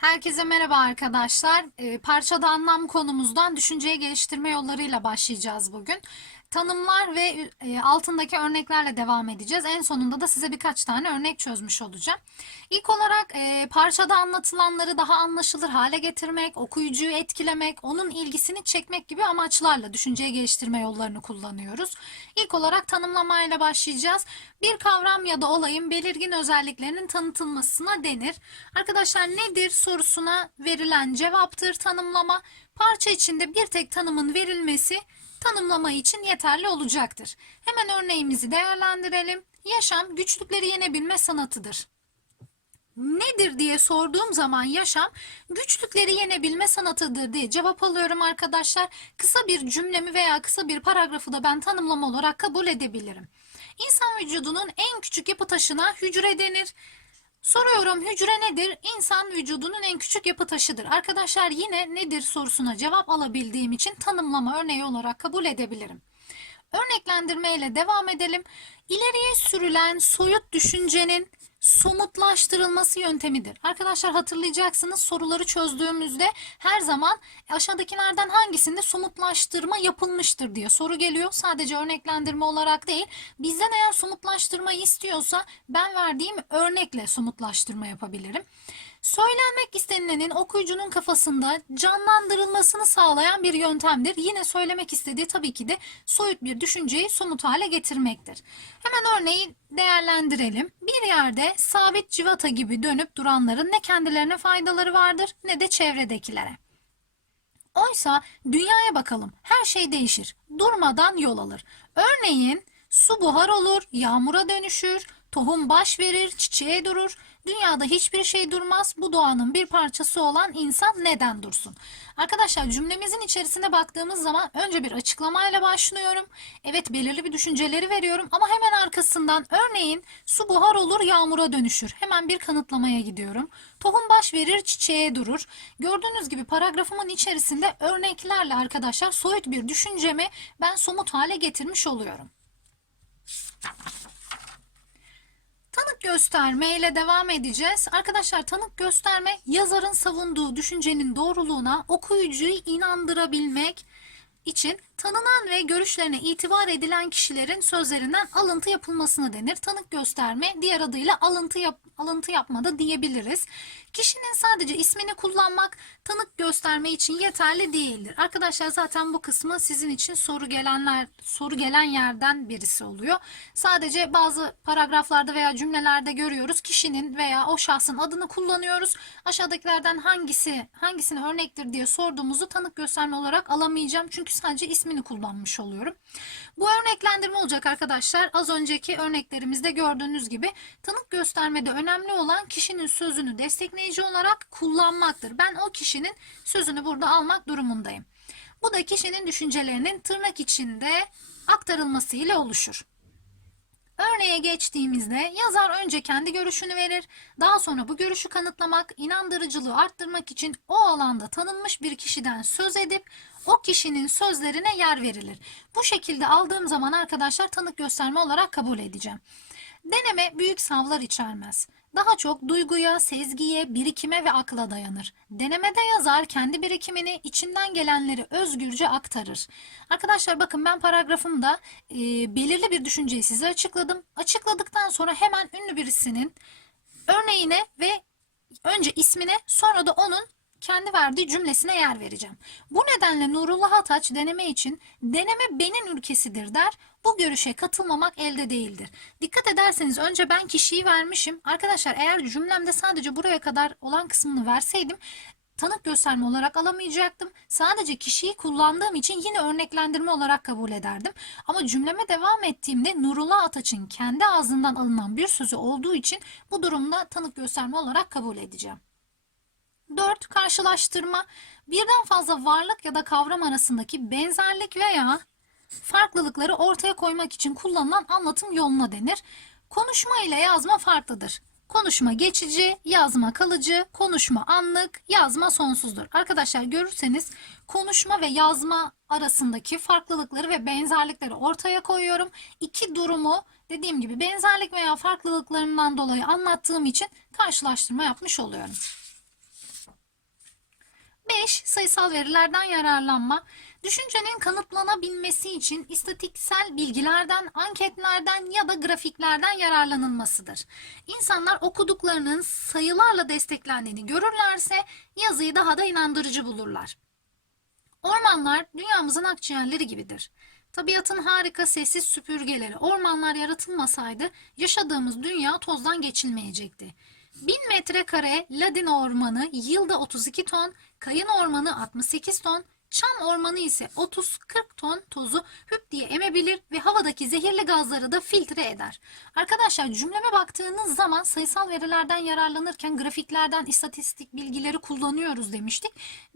Herkese merhaba arkadaşlar. Ee, parçada anlam konumuzdan düşünceyi geliştirme yollarıyla başlayacağız bugün. Tanımlar ve e, altındaki örneklerle devam edeceğiz. En sonunda da size birkaç tane örnek çözmüş olacağım. İlk olarak e, parçada anlatılanları daha anlaşılır hale getirmek, okuyucuyu etkilemek, onun ilgisini çekmek gibi amaçlarla düşünceyi geliştirme yollarını kullanıyoruz. İlk olarak tanımlamayla başlayacağız. Bir kavram ya da olayın belirgin özelliklerinin tanıtılmasına denir. Arkadaşlar nedir sorusuna verilen cevaptır tanımlama. Parça içinde bir tek tanımın verilmesi tanımlama için yeterli olacaktır. Hemen örneğimizi değerlendirelim. Yaşam güçlükleri yenebilme sanatıdır. Nedir diye sorduğum zaman yaşam güçlükleri yenebilme sanatıdır diye cevap alıyorum arkadaşlar. Kısa bir cümlemi veya kısa bir paragrafı da ben tanımlama olarak kabul edebilirim. İnsan vücudunun en küçük yapı taşına hücre denir. Soruyorum hücre nedir? İnsan vücudunun en küçük yapı taşıdır. Arkadaşlar yine nedir sorusuna cevap alabildiğim için tanımlama örneği olarak kabul edebilirim. Örneklendirme devam edelim. İleriye sürülen soyut düşüncenin somutlaştırılması yöntemidir. Arkadaşlar hatırlayacaksınız soruları çözdüğümüzde her zaman aşağıdakilerden hangisinde somutlaştırma yapılmıştır diye soru geliyor. Sadece örneklendirme olarak değil. Bizden eğer somutlaştırmayı istiyorsa ben verdiğim örnekle somutlaştırma yapabilirim. Söylenmek istenilenin okuyucunun kafasında canlandırılmasını sağlayan bir yöntemdir. Yine söylemek istediği tabii ki de soyut bir düşünceyi somut hale getirmektir. Hemen örneği değerlendirelim. Bir yerde sabit civata gibi dönüp duranların ne kendilerine faydaları vardır ne de çevredekilere. Oysa dünyaya bakalım. Her şey değişir. Durmadan yol alır. Örneğin su buhar olur, yağmura dönüşür, tohum baş verir, çiçeğe durur. Dünyada hiçbir şey durmaz. Bu doğanın bir parçası olan insan neden dursun? Arkadaşlar cümlemizin içerisine baktığımız zaman önce bir açıklamayla başlıyorum. Evet belirli bir düşünceleri veriyorum ama hemen arkasından örneğin su buhar olur yağmura dönüşür. Hemen bir kanıtlamaya gidiyorum. Tohum baş verir çiçeğe durur. Gördüğünüz gibi paragrafımın içerisinde örneklerle arkadaşlar soyut bir düşüncemi ben somut hale getirmiş oluyorum. Tanık gösterme ile devam edeceğiz. Arkadaşlar tanık gösterme yazarın savunduğu düşüncenin doğruluğuna okuyucuyu inandırabilmek için tanınan ve görüşlerine itibar edilen kişilerin sözlerinden alıntı yapılmasına denir. Tanık gösterme diğer adıyla alıntı yap alıntı yapma da diyebiliriz. Kişinin sadece ismini kullanmak tanık gösterme için yeterli değildir. Arkadaşlar zaten bu kısmı sizin için soru gelenler soru gelen yerden birisi oluyor. Sadece bazı paragraflarda veya cümlelerde görüyoruz kişinin veya o şahsın adını kullanıyoruz. Aşağıdakilerden hangisi hangisini örnektir diye sorduğumuzu tanık gösterme olarak alamayacağım. Çünkü sadece ismini kullanmış oluyorum. Bu örneklendirme olacak arkadaşlar. Az önceki örneklerimizde gördüğünüz gibi tanık göstermede önemli olan kişinin sözünü destekleyici olarak kullanmaktır. Ben o kişinin sözünü burada almak durumundayım. Bu da kişinin düşüncelerinin tırnak içinde aktarılması ile oluşur. Örneğe geçtiğimizde yazar önce kendi görüşünü verir. Daha sonra bu görüşü kanıtlamak, inandırıcılığı arttırmak için o alanda tanınmış bir kişiden söz edip o kişinin sözlerine yer verilir. Bu şekilde aldığım zaman arkadaşlar tanık gösterme olarak kabul edeceğim. Deneme büyük savlar içermez. Daha çok duyguya, sezgiye, birikime ve akla dayanır. Denemede yazar kendi birikimini, içinden gelenleri özgürce aktarır. Arkadaşlar bakın ben paragrafımda e, belirli bir düşünceyi size açıkladım. Açıkladıktan sonra hemen ünlü birisinin örneğine ve önce ismine sonra da onun kendi verdiği cümlesine yer vereceğim. Bu nedenle Nurullah Ataç deneme için deneme benim ülkesidir der. Bu görüşe katılmamak elde değildir. Dikkat ederseniz önce ben kişiyi vermişim. Arkadaşlar eğer cümlemde sadece buraya kadar olan kısmını verseydim tanık gösterme olarak alamayacaktım. Sadece kişiyi kullandığım için yine örneklendirme olarak kabul ederdim. Ama cümleme devam ettiğimde Nurullah Ataç'ın kendi ağzından alınan bir sözü olduğu için bu durumda tanık gösterme olarak kabul edeceğim. 4. Karşılaştırma. Birden fazla varlık ya da kavram arasındaki benzerlik veya farklılıkları ortaya koymak için kullanılan anlatım yoluna denir. Konuşma ile yazma farklıdır. Konuşma geçici, yazma kalıcı, konuşma anlık, yazma sonsuzdur. Arkadaşlar görürseniz konuşma ve yazma arasındaki farklılıkları ve benzerlikleri ortaya koyuyorum. İki durumu dediğim gibi benzerlik veya farklılıklarından dolayı anlattığım için karşılaştırma yapmış oluyorum. 5. Sayısal verilerden yararlanma. Düşüncenin kanıtlanabilmesi için istatistiksel bilgilerden, anketlerden ya da grafiklerden yararlanılmasıdır. İnsanlar okuduklarının sayılarla desteklendiğini görürlerse yazıyı daha da inandırıcı bulurlar. Ormanlar dünyamızın akciğerleri gibidir. Tabiatın harika sessiz süpürgeleri ormanlar yaratılmasaydı yaşadığımız dünya tozdan geçilmeyecekti. 1000 metrekare Ladin ormanı yılda 32 ton, kayın ormanı 68 ton, çam ormanı ise 30-40 ton tozu hüp diye emebilir ve havadaki zehirli gazları da filtre eder. Arkadaşlar cümleme baktığınız zaman sayısal verilerden yararlanırken grafiklerden istatistik bilgileri kullanıyoruz demiştik.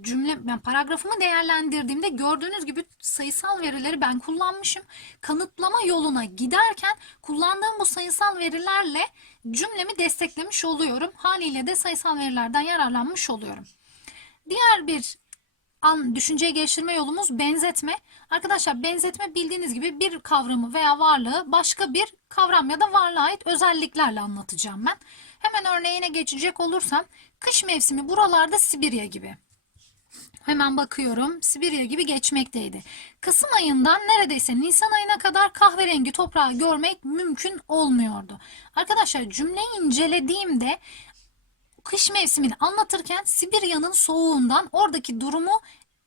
Cümle ben paragrafımı değerlendirdiğimde gördüğünüz gibi sayısal verileri ben kullanmışım. Kanıtlama yoluna giderken kullandığım bu sayısal verilerle cümlemi desteklemiş oluyorum. Haliyle de sayısal verilerden yararlanmış oluyorum. Diğer bir an düşünceyi geliştirme yolumuz benzetme. Arkadaşlar benzetme bildiğiniz gibi bir kavramı veya varlığı başka bir kavram ya da varlığa ait özelliklerle anlatacağım ben. Hemen örneğine geçecek olursam kış mevsimi buralarda Sibirya gibi. Hemen bakıyorum. Sibirya gibi geçmekteydi. Kasım ayından neredeyse Nisan ayına kadar kahverengi toprağı görmek mümkün olmuyordu. Arkadaşlar cümleyi incelediğimde kış mevsimini anlatırken Sibirya'nın soğuğundan oradaki durumu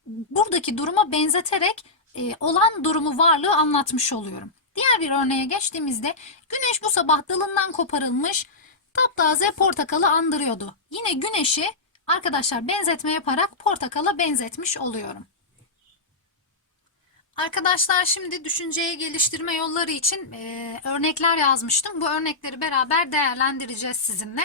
buradaki duruma benzeterek e, olan durumu varlığı anlatmış oluyorum. Diğer bir örneğe geçtiğimizde güneş bu sabah dalından koparılmış taptaze portakalı andırıyordu. Yine güneşi arkadaşlar benzetme yaparak portakala benzetmiş oluyorum. Arkadaşlar şimdi düşünceyi geliştirme yolları için e, örnekler yazmıştım. Bu örnekleri beraber değerlendireceğiz sizinle.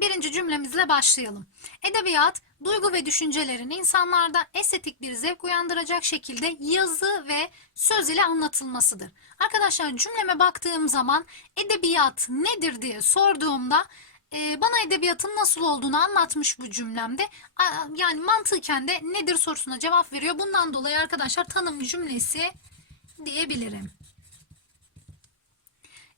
Birinci cümlemizle başlayalım. Edebiyat, duygu ve düşüncelerin insanlarda estetik bir zevk uyandıracak şekilde yazı ve söz ile anlatılmasıdır. Arkadaşlar cümleme baktığım zaman edebiyat nedir diye sorduğumda e, bana edebiyatın nasıl olduğunu anlatmış bu cümlemde. A- Yani mantıken de nedir sorusuna cevap veriyor. Bundan dolayı arkadaşlar tanım cümlesi diyebilirim.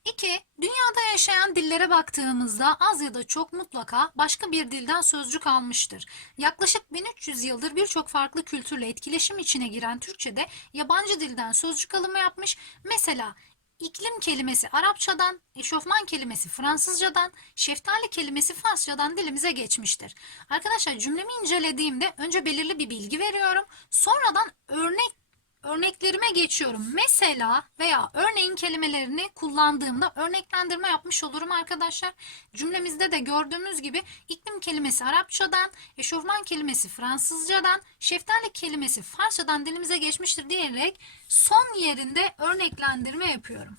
2. Dünyada yaşayan dillere baktığımızda az ya da çok mutlaka başka bir dilden sözcük almıştır. Yaklaşık 1300 yıldır birçok farklı kültürle etkileşim içine giren Türkçe'de yabancı dilden sözcük alımı yapmış. Mesela iklim kelimesi Arapçadan, eşofman kelimesi Fransızcadan, şeftali kelimesi Farsçadan dilimize geçmiştir. Arkadaşlar cümlemi incelediğimde önce belirli bir bilgi veriyorum. Sonradan örnek örneklerime geçiyorum. Mesela veya örneğin kelimelerini kullandığımda örneklendirme yapmış olurum arkadaşlar. Cümlemizde de gördüğümüz gibi iklim kelimesi Arapçadan, eşofman kelimesi Fransızcadan, şeftali kelimesi Farsçadan dilimize geçmiştir diyerek son yerinde örneklendirme yapıyorum.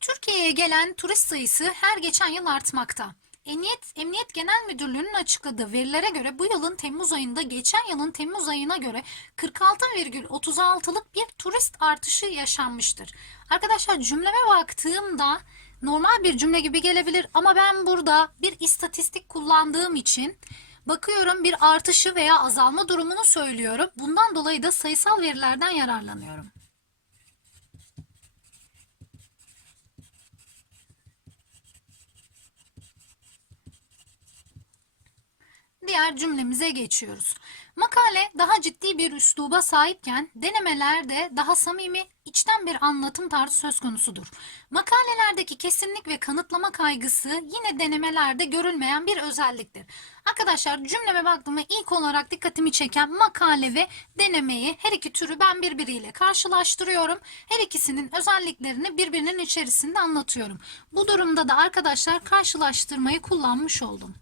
Türkiye'ye gelen turist sayısı her geçen yıl artmakta. Emniyet, Emniyet Genel Müdürlüğü'nün açıkladığı verilere göre bu yılın Temmuz ayında geçen yılın Temmuz ayına göre 46,36'lık bir turist artışı yaşanmıştır. Arkadaşlar cümleme baktığımda normal bir cümle gibi gelebilir ama ben burada bir istatistik kullandığım için bakıyorum bir artışı veya azalma durumunu söylüyorum. Bundan dolayı da sayısal verilerden yararlanıyorum. Diğer cümlemize geçiyoruz. Makale daha ciddi bir üsluba sahipken denemelerde daha samimi, içten bir anlatım tarzı söz konusudur. Makalelerdeki kesinlik ve kanıtlama kaygısı yine denemelerde görülmeyen bir özelliktir. Arkadaşlar cümleme baktığımda ilk olarak dikkatimi çeken makale ve denemeyi her iki türü ben birbiriyle karşılaştırıyorum. Her ikisinin özelliklerini birbirinin içerisinde anlatıyorum. Bu durumda da arkadaşlar karşılaştırmayı kullanmış oldum.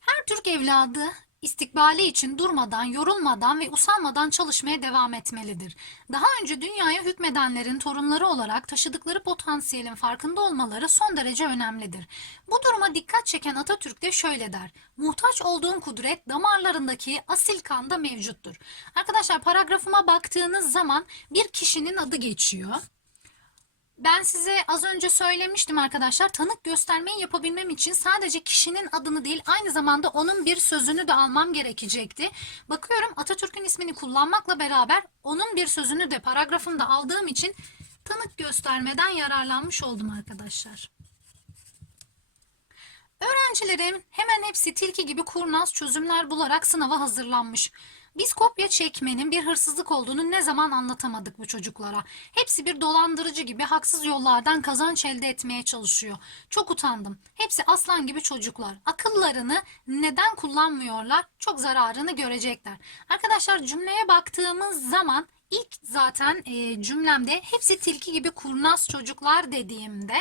Her Türk evladı istikbali için durmadan, yorulmadan ve usanmadan çalışmaya devam etmelidir. Daha önce dünyaya hükmedenlerin torunları olarak taşıdıkları potansiyelin farkında olmaları son derece önemlidir. Bu duruma dikkat çeken Atatürk de şöyle der. Muhtaç olduğun kudret damarlarındaki asil kanda mevcuttur. Arkadaşlar paragrafıma baktığınız zaman bir kişinin adı geçiyor. Ben size az önce söylemiştim arkadaşlar. Tanık göstermeyi yapabilmem için sadece kişinin adını değil aynı zamanda onun bir sözünü de almam gerekecekti. Bakıyorum Atatürk'ün ismini kullanmakla beraber onun bir sözünü de paragrafımda aldığım için tanık göstermeden yararlanmış oldum arkadaşlar. Öğrencilerim hemen hepsi tilki gibi kurnaz çözümler bularak sınava hazırlanmış. Biz kopya çekmenin bir hırsızlık olduğunu ne zaman anlatamadık bu çocuklara. Hepsi bir dolandırıcı gibi haksız yollardan kazanç elde etmeye çalışıyor. Çok utandım. Hepsi aslan gibi çocuklar. Akıllarını neden kullanmıyorlar? Çok zararını görecekler. Arkadaşlar cümleye baktığımız zaman ilk zaten cümlemde hepsi tilki gibi kurnaz çocuklar dediğimde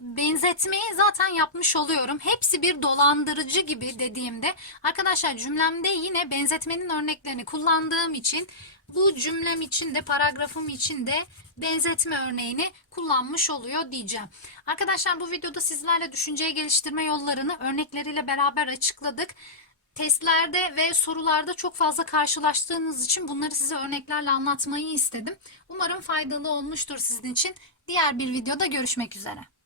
benzetmeyi zaten yapmış oluyorum. Hepsi bir dolandırıcı gibi dediğimde arkadaşlar cümlemde yine benzetmenin örneklerini kullandığım için bu cümlem için de paragrafım için de benzetme örneğini kullanmış oluyor diyeceğim. Arkadaşlar bu videoda sizlerle düşünceyi geliştirme yollarını örnekleriyle beraber açıkladık. Testlerde ve sorularda çok fazla karşılaştığınız için bunları size örneklerle anlatmayı istedim. Umarım faydalı olmuştur sizin için. Diğer bir videoda görüşmek üzere.